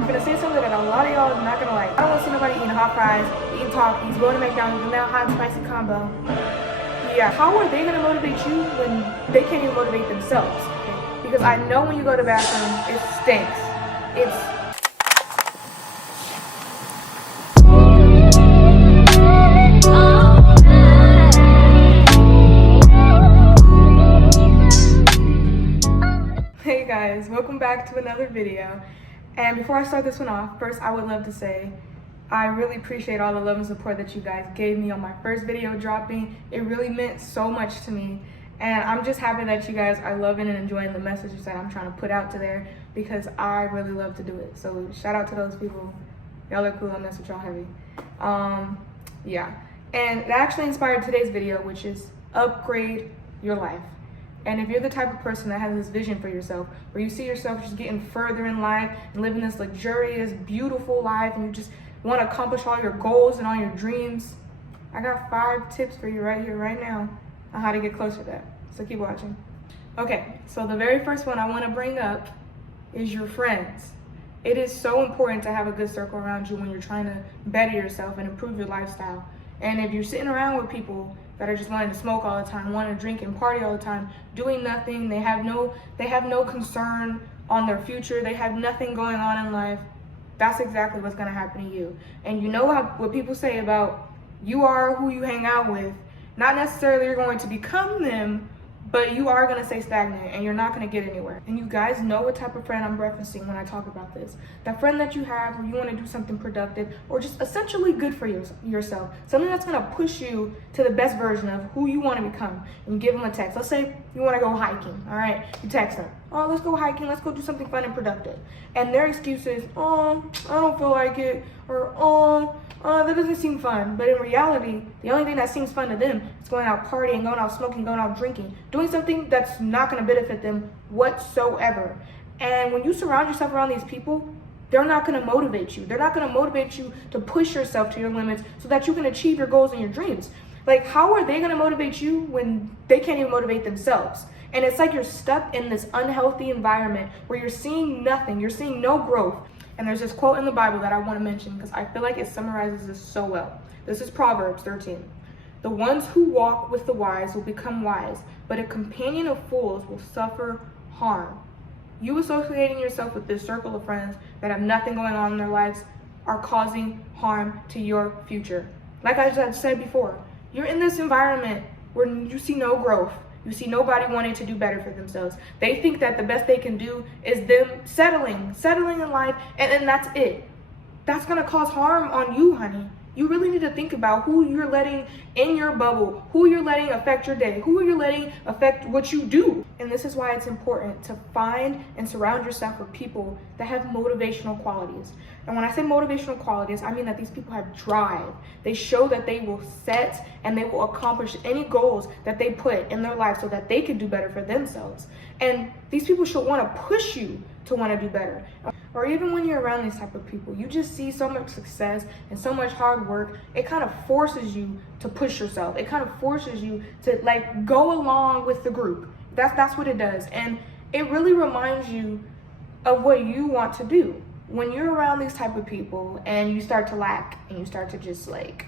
I'm gonna say something that a lot of y'all are not gonna like. I don't want to see nobody eating hot fries, eating Takis, going to McDonald's, and that hot and spicy combo. Yeah, how are they gonna motivate you when they can't even motivate themselves? Because I know when you go to the bathroom, it stinks. Hey guys, welcome back to another video. And before I start this one off, first I would love to say I really appreciate all the love and support that you guys gave me on my first video dropping. It really meant so much to me. And I'm just happy that you guys are loving and enjoying the messages that I'm trying to put out to there, because I really love to do it. So shout out to those people. Y'all are cool. I mess with y'all heavy. Yeah. And that actually inspired today's video, which is upgrade your life. And if you're the type of person that has this vision for yourself, where you see yourself just getting further in life and living this luxurious, beautiful life, and you just want to accomplish all your goals and all your dreams, I got 5 tips for you right here, right now, on how to get closer to that. So keep watching. Okay, so the very first one I want to bring up is your friends. It is so important to have a good circle around you when you're trying to better yourself and improve your lifestyle. And if you're sitting around with people that are just wanting to smoke all the time, wanting to drink and party all the time, doing nothing, they have no concern on their future, they have nothing going on in life, that's exactly what's gonna happen to you. And you know what people say about you are who you hang out with. Not necessarily you're going to become them, but you are gonna stay stagnant and you're not gonna get anywhere. And you guys know what type of friend I'm referencing when I talk about this. That friend that you have where you wanna do something productive or just essentially good for yourself. Something that's gonna push you to the best version of who you wanna become. And you give them a text. Let's say you wanna go hiking, all right? You text them, oh, let's go hiking, let's go do something fun and productive. And their excuse is, oh, I don't feel like it, or oh, that doesn't seem fun. But in reality, the only thing that seems fun to them is going out partying, going out smoking, going out drinking, doing something that's not going to benefit them whatsoever. And when you surround yourself around these people, they're not going to motivate you. They're not going to motivate you to push yourself to your limits so that you can achieve your goals and your dreams. Like, how are they going to motivate you when they can't even motivate themselves? And it's like you're stuck in this unhealthy environment where you're seeing nothing, you're seeing no growth. And there's this quote in the Bible that I want to mention because I feel like it summarizes this so well. This is Proverbs 13. The ones who walk with the wise will become wise, but a companion of fools will suffer harm. You associating yourself with this circle of friends that have nothing going on in their lives are causing harm to your future. Like I just said before, you're in this environment where you see no growth. You see nobody wanting to do better for themselves. They think that the best they can do is them settling in life, and that's it. That's gonna cause harm on you, honey. You really need to think about who you're letting in your bubble, who you're letting affect your day, who you're letting affect what you do. And this is why it's important to find and surround yourself with people that have motivational qualities. And when I say motivational qualities, I mean that these people have drive. They show that they will set and they will accomplish any goals that they put in their life so that they can do better for themselves. And these people should want to push you to want to do better. Or even when you're around these type of people, you just see so much success and so much hard work. It kind of forces you to push yourself. It kind of forces you to like go along with the group. That's what it does. And it really reminds you of what you want to do. When you're around these type of people and you start to lack and you start to just like,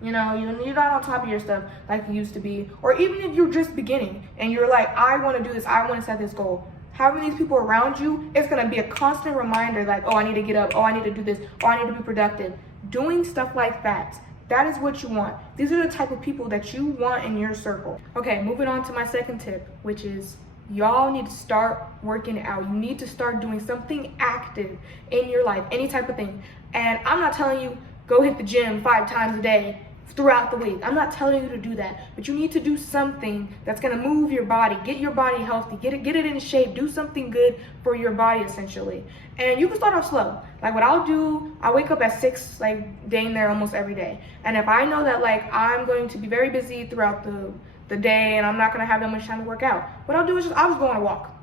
you're not on top of your stuff like you used to be, or even if you're just beginning and you're like, I want to do this, I want to set this goal. Having these people around you, it's going to be a constant reminder like, oh, I need to get up, oh, I need to do this, oh, I need to be productive. Doing stuff like that is what you want. These are the type of people that you want in your circle. Okay, moving on to my second tip, which is y'all need to start working out. You need to start doing something active in your life, any type of thing. And I'm not telling you go hit the gym 5 times a day throughout the week. I'm not telling you to do that, but you need to do something that's gonna move your body, get your body healthy, get it in shape, do something good for your body essentially. And you can start off slow. Like what I'll do, I wake up at 6, like dang there almost every day. And if I know that like I'm going to be very busy throughout the day and I'm not gonna have that much time to work out, what I'll do is I'll just go on a walk.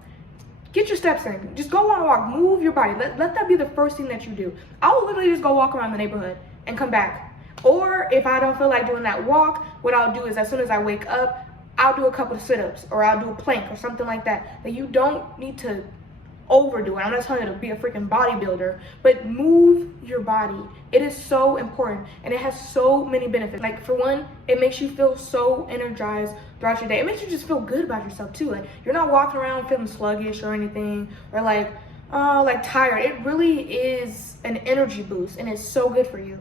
Get your steps in. Just go on a walk. Move your body. Let that be the first thing that you do. I will literally just go walk around the neighborhood and come back. Or if I don't feel like doing that walk, what I'll do is as soon as I wake up, I'll do a couple of sit-ups or I'll do a plank or something like that. That you don't need to overdo it. I'm not telling you to be a freaking bodybuilder, but move your body. It is so important, and it has so many benefits. Like, for one, it makes you feel so energized throughout your day. It makes you just feel good about yourself too. Like, you're not walking around feeling sluggish or anything, or like tired. It really is an energy boost, and it's so good for you.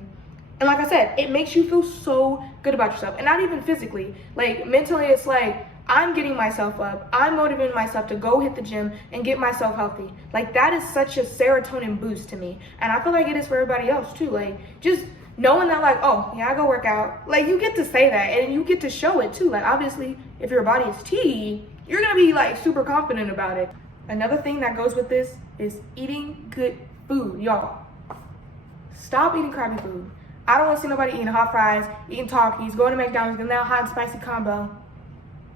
And like I said, it makes you feel so good about yourself, and not even physically. Like, mentally, it's like, I'm getting myself up. I'm motivating myself to go hit the gym and get myself healthy. Like, that is such a serotonin boost to me. And I feel like it is for everybody else too. Like, just knowing that, like, oh, yeah, I go work out. Like, you get to say that, and you get to show it too. Like, obviously, if your body is T, you're gonna be like super confident about it. Another thing that goes with this is eating good food, y'all. Stop eating crappy food. I don't want to see nobody eating hot fries, eating Takis, going to McDonald's, getting that hot and spicy combo.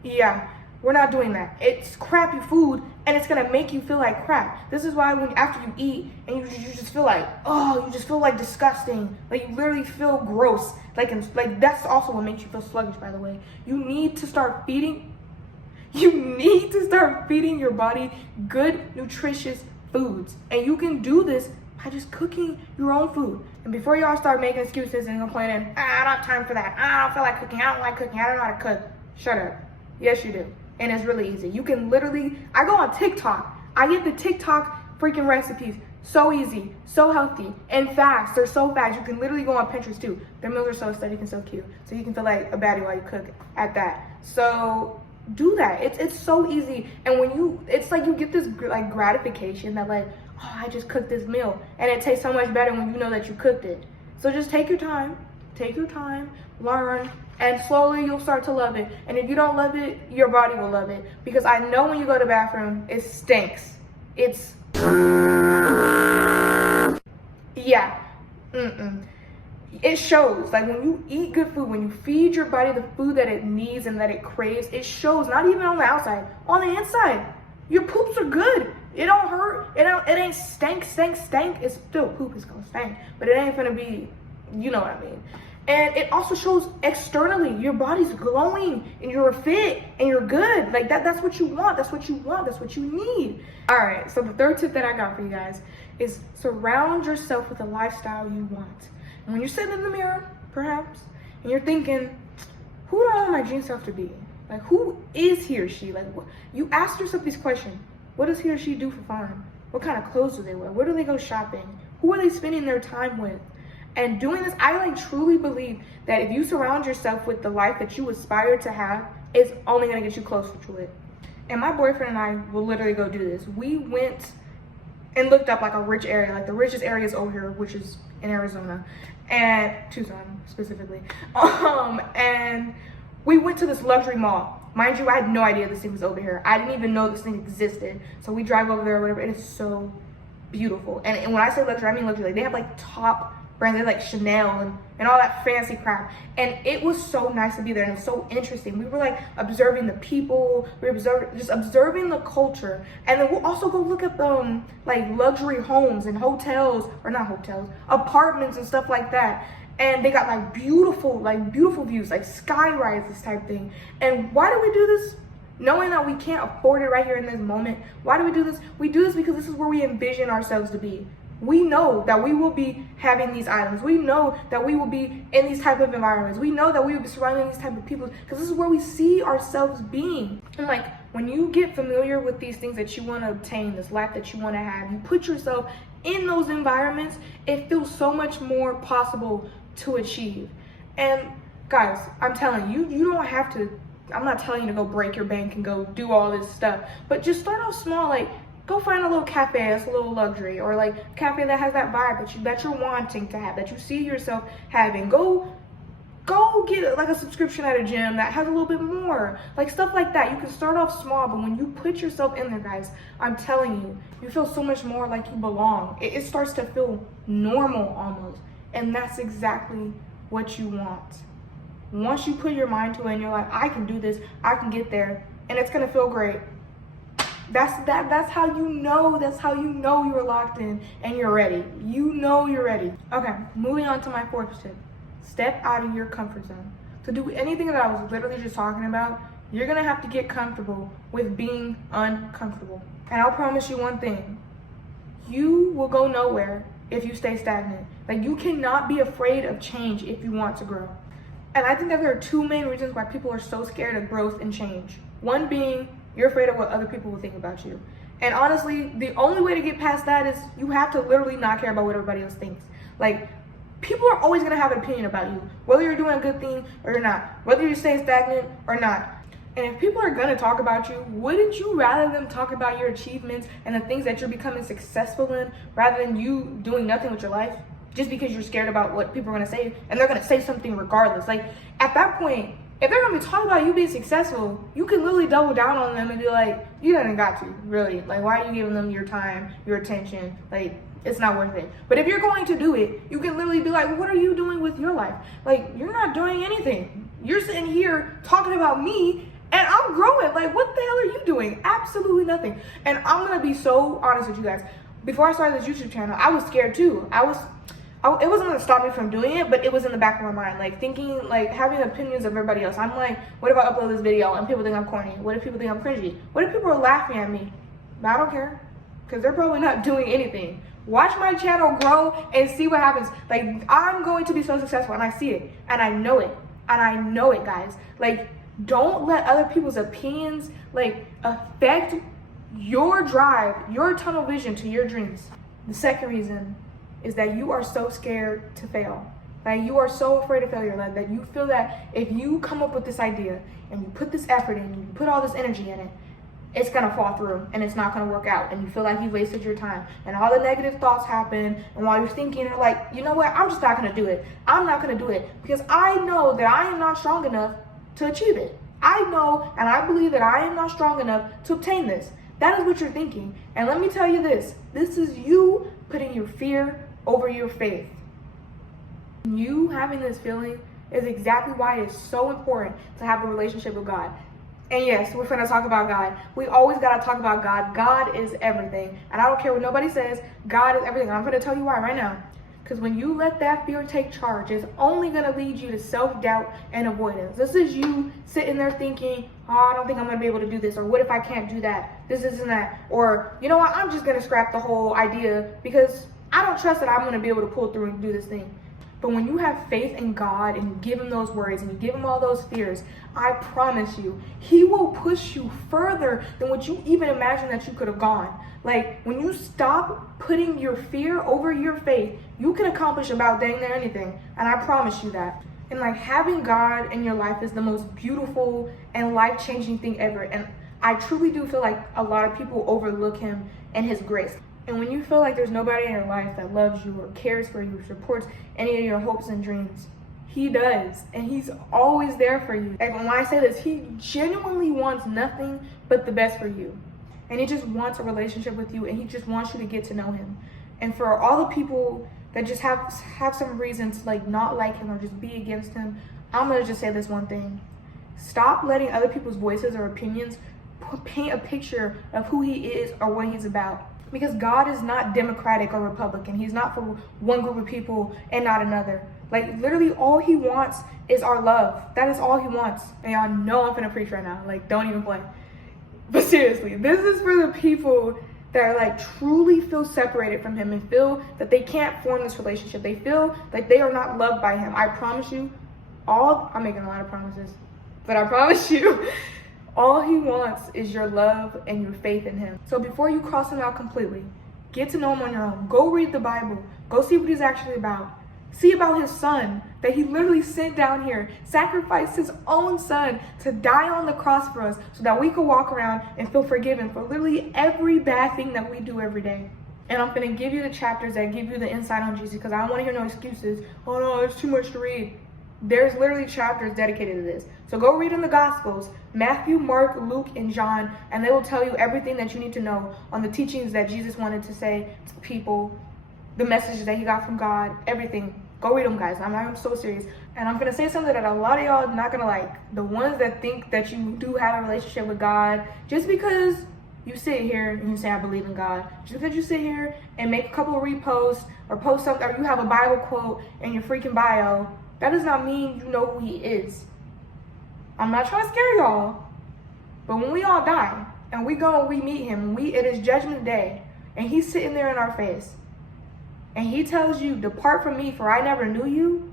Yeah, we're not doing that. It's crappy food, and it's gonna make you feel like crap. This is why after you eat, and you just feel like, oh, you just feel like disgusting. Like, you literally feel gross. Like that's also what makes you feel sluggish, by the way. You need to start feeding your body good, nutritious foods. And you can do this by just cooking your own food. And before y'all start making excuses and complaining, I don't have time for that. I don't feel like cooking. I don't like cooking. I don't know how to cook. Shut up. Yes, you do. And it's really easy. You can literally, I go on TikTok. I get the TikTok freaking recipes. So easy, so healthy, and fast. They're so fast. You can literally go on Pinterest too. Their meals are so aesthetic and so cute. So you can feel like a baddie while you cook at that. So do that. It's so easy. And when it's like you get this like gratification that like, oh, I just cooked this meal. And it tastes so much better when you know that you cooked it. So just take your time, learn, and slowly you'll start to love it. And if you don't love it, your body will love it. Because I know when you go to the bathroom, it stinks. It's, yeah, It shows. Like, when you eat good food, when you feed your body the food that it needs and that it craves, it shows, not even on the outside, on the inside. Your poops are good. It don't hurt. It ain't stank. It's still poop. It's gonna stank, but it ain't gonna be, you know what I mean. And it also shows externally. Your body's glowing, and you're fit, and you're good. Like, that's what you want. That's what you want. That's what you need. All right, so the third tip that I got for you guys is surround yourself with a lifestyle you want. And when you're sitting in the mirror, perhaps, and you're thinking, who do I want my dream self to be? Like, who is he or she? Like, you ask yourself these questions. What does he or she do for fun? What kind of clothes do they wear? Where do they go shopping? Who are they spending their time with? And doing this, I like truly believe that if you surround yourself with the life that you aspire to have, it's only gonna get you closer to it. And my boyfriend and I will literally go do this. We went and looked up like a rich area, like the richest areas over here, which is in Arizona, and Tucson specifically. And we went to this luxury mall. Mind you, I had no idea this thing was over here. I didn't even know this thing existed. So we drive over there or whatever, and it's so beautiful. And when I say luxury, I mean luxury. Like, they have like top brands, they have like Chanel and all that fancy crap. And it was so nice to be there, and it was so interesting. We were like observing the people, we were just observing the culture. And then we'll also go look at like luxury homes and hotels, or not hotels, apartments and stuff like that. And they got like beautiful views, like sky rises type thing. And why do we do this? Knowing that we can't afford it right here in this moment. Why do we do this? We do this because this is where we envision ourselves to be. We know that we will be having these items. We know that we will be in these type of environments. We know that we will be surrounding these type of people, because this is where we see ourselves being. And like, when you get familiar with these things that you want to obtain, this life that you want to have, you put yourself in those environments, it feels so much more possible to achieve. And guys, I'm telling you, you don't have to, I'm not telling you to go break your bank and go do all this stuff, but just start off small. Like, go find a little cafe that's a little luxury, or like a cafe that has that vibe that you're wanting to have, that you see yourself having. Go get like a subscription at a gym that has a little bit more, like stuff like that. You can start off small, but when you put yourself in there, guys, I'm telling you, you feel so much more like you belong. It starts to feel normal almost. And that's exactly what you want. Once you put your mind to it and you're like, I can do this, I can get there, and it's gonna feel great. That's how you know you're locked in and you're ready. You know you're ready. Okay, moving on to my fourth tip. Step out of your comfort zone. To do anything that I was literally just talking about, you're gonna have to get comfortable with being uncomfortable. And I'll promise you one thing, you will go nowhere if you stay stagnant. Like, you cannot be afraid of change if you want to grow. And I think that there are two main reasons why people are so scared of growth and change. One being, you're afraid of what other people will think about you. And honestly, the only way to get past that is you have to literally not care about what everybody else thinks. Like, people are always gonna have an opinion about you, whether you're doing a good thing or you're not, whether you're staying stagnant or not. And if people are gonna talk about you, wouldn't you rather them talk about your achievements and the things that you're becoming successful in rather than you doing nothing with your life? Just because you're scared about what people are gonna say, and they're gonna say something regardless. Like, at that point, if they're gonna be talking about you being successful, you can literally double down on them and be like, you didn't got to, really. Like, why are you giving them your time, your attention? Like, it's not worth it. But if you're going to do it, you can literally be like, well, what are you doing with your life? Like, you're not doing anything. You're sitting here talking about me, and I'm growing. Like, what the hell are you doing? Absolutely nothing. And I'm gonna be so honest with you guys. Before I started this YouTube channel, I was scared too. It wasn't gonna stop me from doing it, but it was in the back of my mind, like thinking, like having opinions of everybody else. I'm like, what if I upload this video and people think I'm corny? What if people think I'm cringy? What if people are laughing at me? But I don't care, because they're probably not doing anything. Watch my channel grow and see what happens. Like, I'm going to be so successful, and I see it, and I know it, guys. Like, don't let other people's opinions, like, affect your drive, your tunnel vision to your dreams. The second reason is that you are so scared to fail. Like, you are so afraid of failure, like, that you feel that if you come up with this idea and you put this effort in, you put all this energy in it, it's gonna fall through and it's not gonna work out, and you feel like you wasted your time, and all the negative thoughts happen, and while you're thinking, you're like, you know what, I'm just not gonna do it. I'm not gonna do it because I know that I am not strong enough to achieve it. I know and I believe that I am not strong enough to obtain this. That is what you're thinking. And let me tell you this is you putting your fear over your faith. You having this feeling is exactly why it's so important to have a relationship with God. And yes, we're gonna talk about God. We always gotta talk about God. God is everything. And I don't care what nobody says, God is everything. And I'm gonna tell you why right now. Because when you let that fear take charge, it's only gonna lead you to self-doubt and avoidance. This is you sitting there thinking, oh, I don't think I'm gonna be able to do this, or what if I can't do that? This isn't that. Or, you know what, I'm just gonna scrap the whole idea because I don't trust that I'm gonna be able to pull through and do this thing. But when you have faith in God and you give him those words and you give him all those fears, I promise you, he will push you further than what you even imagined that you could have gone. Like, when you stop putting your fear over your faith, you can accomplish about dang near anything. And I promise you that. And like, having God in your life is the most beautiful and life-changing thing ever. And I truly do feel like a lot of people overlook him and his grace. And when you feel like there's nobody in your life that loves you or cares for you or supports any of your hopes and dreams, he does. And he's always there for you. And when I say this, he genuinely wants nothing but the best for you. And he just wants a relationship with you, and he just wants you to get to know him. And for all the people that just have some reason to like not like him or just be against him, I'm gonna just say this one thing. Stop letting other people's voices or opinions paint a picture of who he is or what he's about. Because God is not Democratic or Republican. He's not for one group of people and not another. Like, literally all he wants is our love. That is all he wants. And y'all know I'm gonna preach right now. Like, don't even play. But seriously, this is for the people that are like truly feel separated from him and feel that they can't form this relationship. They feel like they are not loved by him. I promise you, I'm making a lot of promises, but I promise you, all he wants is your love and your faith in him. So before you cross him out completely, get to know him on your own. Go read the Bible. Go see what he's actually about. See about his son that he literally sent down here, sacrificed his own son to die on the cross for us so that we could walk around and feel forgiven for literally every bad thing that we do every day. And I'm going to give you the chapters that give you the insight on Jesus, because I don't want to hear no excuses. Oh no, it's too much to read. There's literally chapters dedicated to this. So go read in the Gospels, Matthew, Mark, Luke, and John, and they will tell you everything that you need to know on the teachings that Jesus wanted to say to people, the messages that he got from God, everything. Go read them, guys. I'm so serious. And I'm going to say something that a lot of y'all are not going to like. The ones that think that you do have a relationship with God, just because you sit here and you say, I believe in God, just because you sit here and make a couple of reposts or post something, or you have a Bible quote in your freaking bio, that does not mean you know who he is. I'm not trying to scare y'all, but when we all die and we go and we meet him, it is judgment day, and he's sitting there in our face, and he tells you, depart from me, for I never knew you,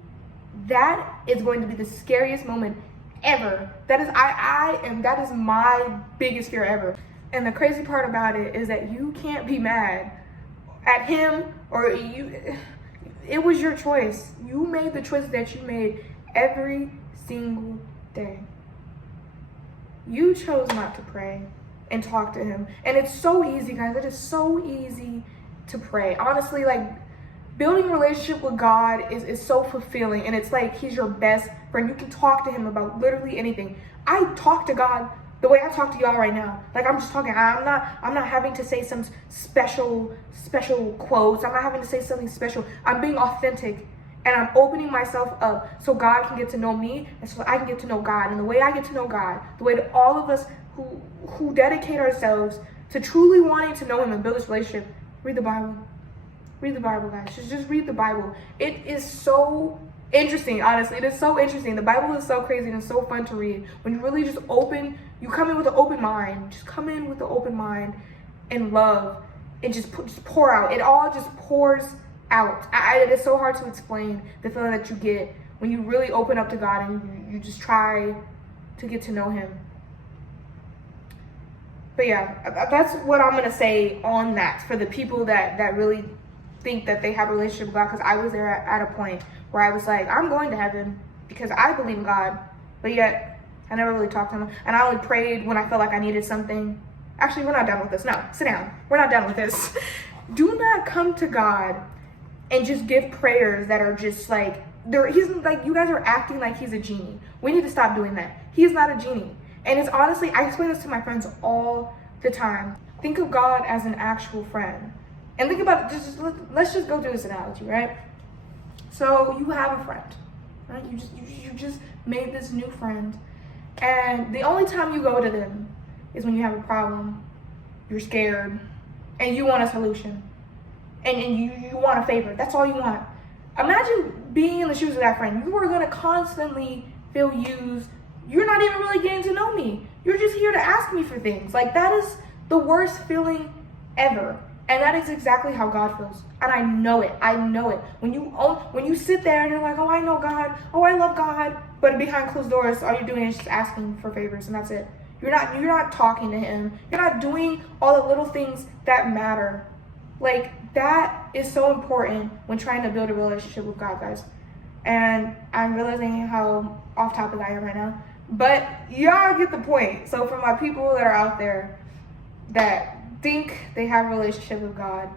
that is going to be the scariest moment ever. That is my biggest fear ever. And the crazy part about it is that you can't be mad at him or you. It was your choice. You made the choice that you made every single day. You chose not to pray and talk to him. And it's so easy, guys. It is so easy to pray. Honestly, like, building a relationship with God is so fulfilling, and it's like he's your best friend. You can talk to him about literally anything. I talk to God the way I talk to y'all right now. Like, I'm just talking. I'm not having to say some special quotes. I'm not having to say something special. I'm being authentic, and I'm opening myself up so God can get to know me, and so I can get to know God. And the way I get to know God, the way that all of us who dedicate ourselves to truly wanting to know him and build this relationship, read the Bible. Read the Bible, guys. Just read the Bible. It is so interesting, honestly. It is so interesting. The Bible is so crazy and it's so fun to read. When you really just you come in with an open mind. Just come in with an open mind and love, and just pour out. It all just pours out. It is so hard to explain the feeling that you get when you really open up to God and you just try to get to know him. But yeah, that's what I'm going to say on that for the people that really think that they have a relationship with God, because I was there at a point where I was like, I'm going to heaven because I believe in God, but yet I never really talked to him, and I only prayed when I felt like I needed something. Actually, we're not done with this. No, sit down. We're not done with this. Do not come to God and just give prayers that are just like, he's like, you guys are acting like he's a genie. We need to stop doing that. He is not a genie. And it's honestly, I explain this to my friends all the time. Think of God as an actual friend. And think about it, let's just go through this analogy, right? So you have a friend, right? You just made this new friend, and the only time you go to them is when you have a problem, you're scared, and you want a solution, and you want a favor. That's all you want. Imagine being in the shoes of that friend. You are going to constantly feel used. You're not even really getting to know me. You're just here to ask me for things. Like, that is the worst feeling ever. And that is exactly how God feels. And I know it. I know it. When you sit there and you're like, oh, I know God. Oh, I love God. But behind closed doors, all you're doing is just asking for favors, and that's it. You're not talking to him. You're not doing all the little things that matter. Like, that is so important when trying to build a relationship with God, guys. And I'm realizing how off topic I am right now. But y'all get the point. So for my people that are out there that think they have a relationship with God,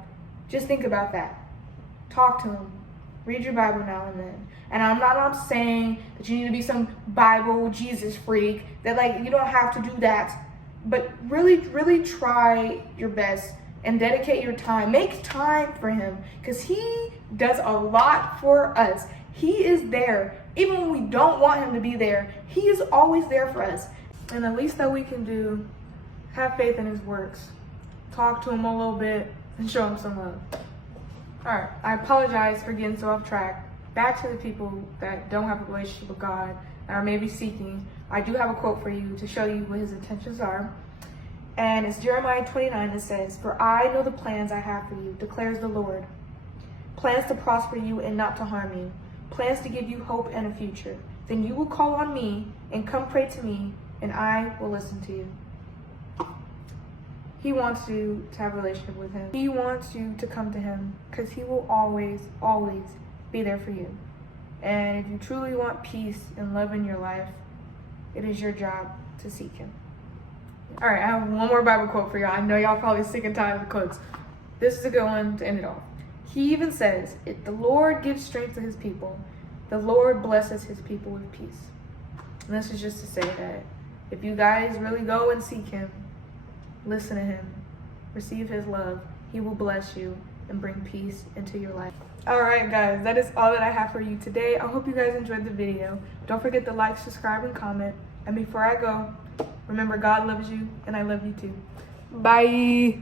just think about that. Talk to him. Read your Bible now and then. And I'm not saying that you need to be some Bible Jesus freak, that like you don't have to do that. But really, really try your best and dedicate your time. Make time for him, because he does a lot for us. He is there. Even when we don't want him to be there, he is always there for us. And the least that we can do, have faith in his works. Talk to him a little bit and show him some love. All right, I apologize for getting so off track. Back to the people that don't have a relationship with God and are maybe seeking. I do have a quote for you to show you what his intentions are. And it's Jeremiah 29 that says, "For I know the plans I have for you, declares the Lord. Plans to prosper you and not to harm you. Plans to give you hope and a future. Then you will call on me and come pray to me, and I will listen to you." He wants you to have a relationship with him. He wants you to come to him, because he will always, always be there for you. And if you truly want peace and love in your life, it is your job to seek him. All right, I have one more Bible quote for y'all. I know y'all probably sick and tired of the quotes. This is a good one to end it off. He even says, "If the Lord gives strength to his people, the Lord blesses his people with peace." And this is just to say that if you guys really go and seek him, listen to him, receive his love, he will bless you and bring peace into your life. All right, guys, that is all that I have for you today. I hope you guys enjoyed the video. Don't forget to like, subscribe, and comment. And before I go, remember, God loves you, and I love you too. Bye.